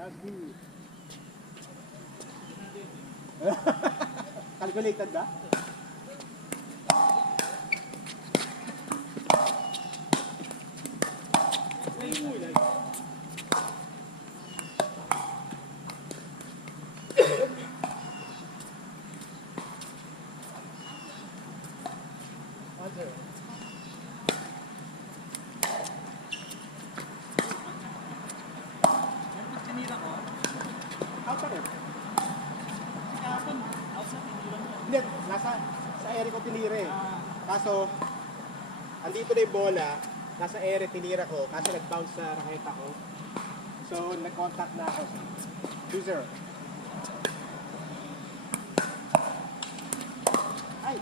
That's good. Calculated ba? Hindi, sa ere ko tinira eh. Kaso, andito na yung bola, nasa ere tinira ko, kaso nag-bounce sa raketa ko. So, nag-contact na ako. 2-0. Ay!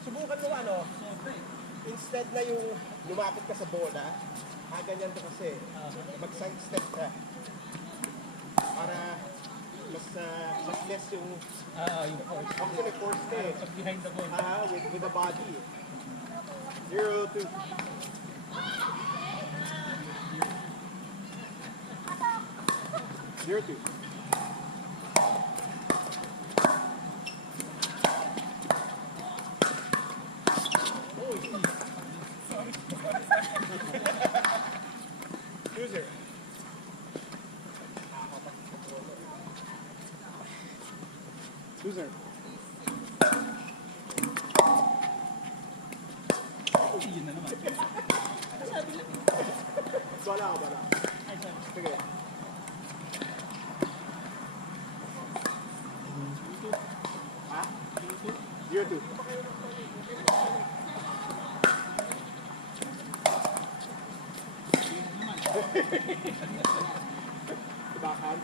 Subukan mo ano, instead na yung lumapit ka sa bola, ganyan to kasi, mag-side step ka. Para mas less yung force. Actually, force ka eh. Behind the ball. With the body. 0-2. 0-2. User. User. Yun na naman. Wala. Sige. Ha? 0-2. Bakan.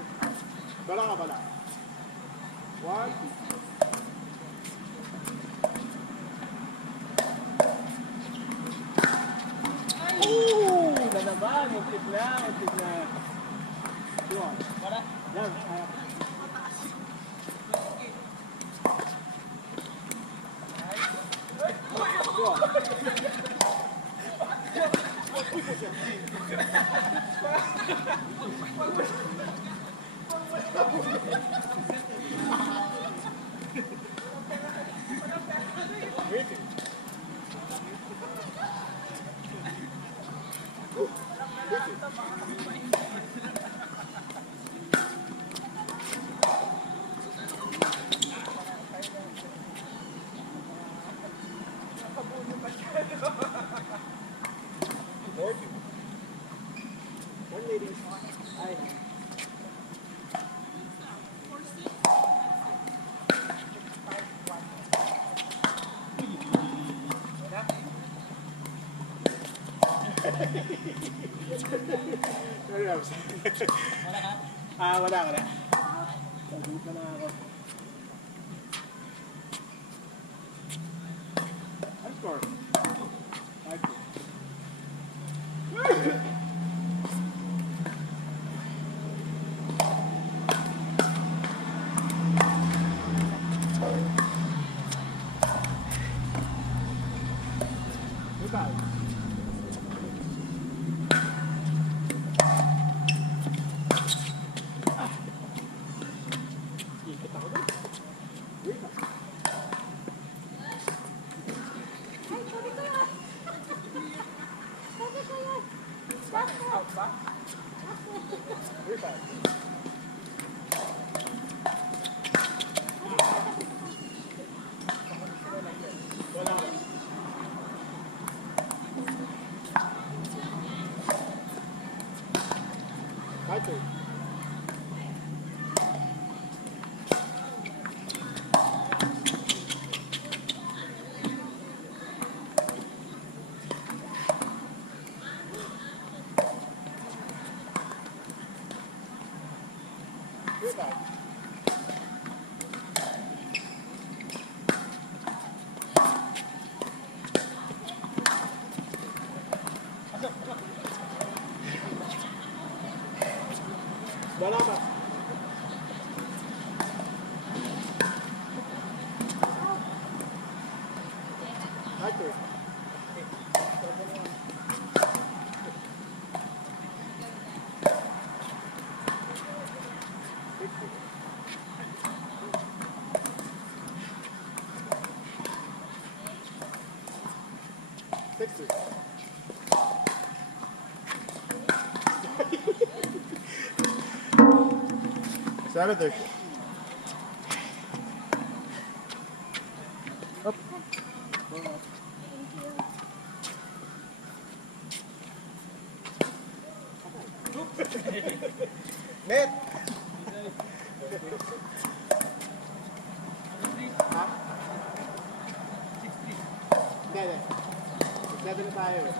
Wala. 1, 2. Na naman, muntik na. Yun. Wala. Yan. One lady. Hi. Wala. Sagot na ako. Ano score? 5-2. Arthur. Senator. Up. Net. Ha? Hindi. 7 na tayo eh.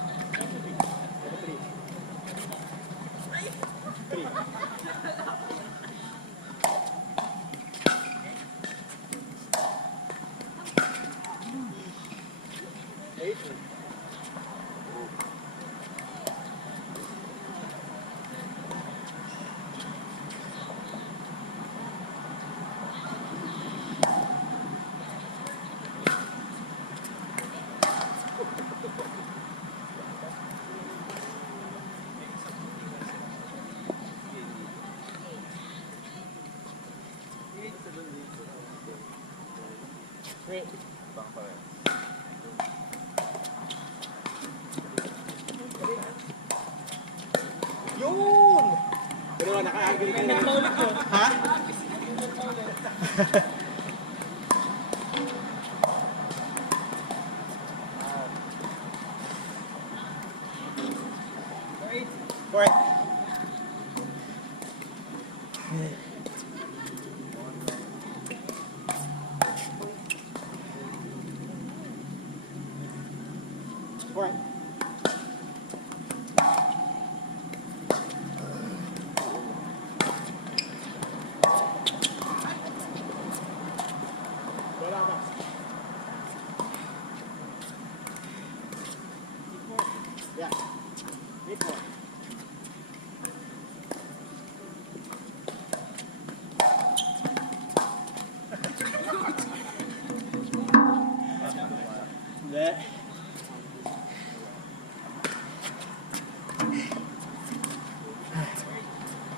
3. 3. Yun! Pero naka-agree ka na. Ha? Fourth. Fourth. Yeah. Mid four. Hindi.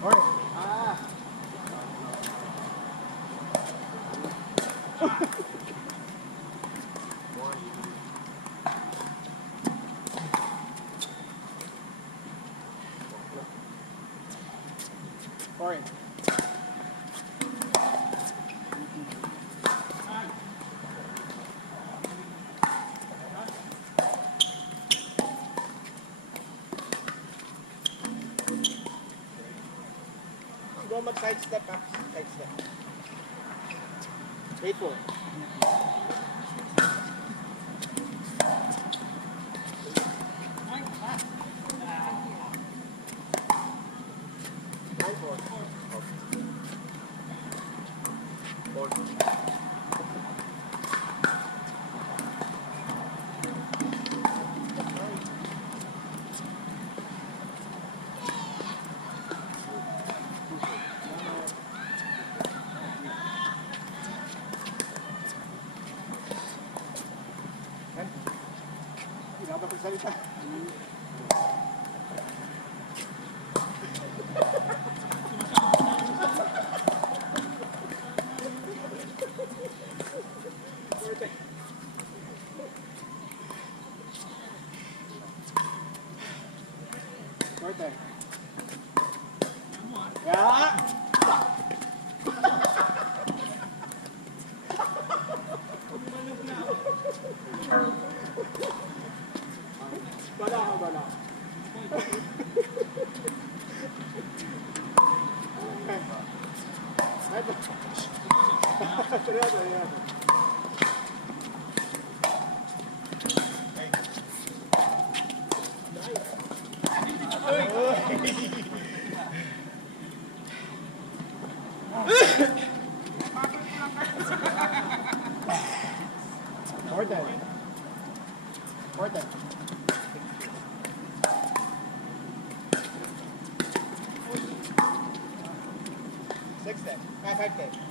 Alright. Alright. Go mag-side step ha. Side step. 8-4. Hindi ako pagsalita. Forte. Yeah. Bala ka, bala. Seryoso, seryoso. Forte. Forte. 6-10. 5-10.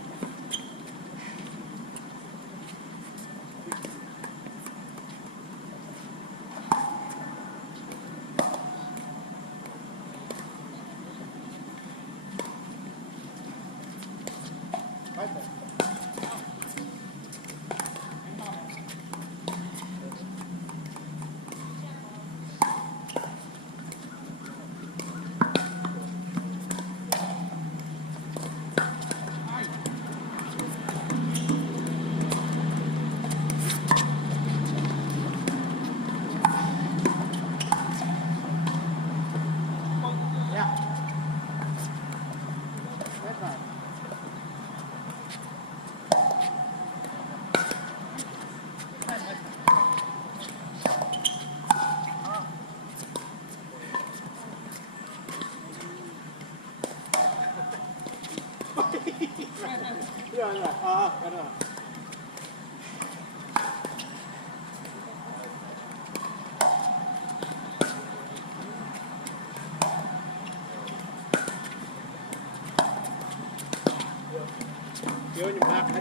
Yun, yung backhand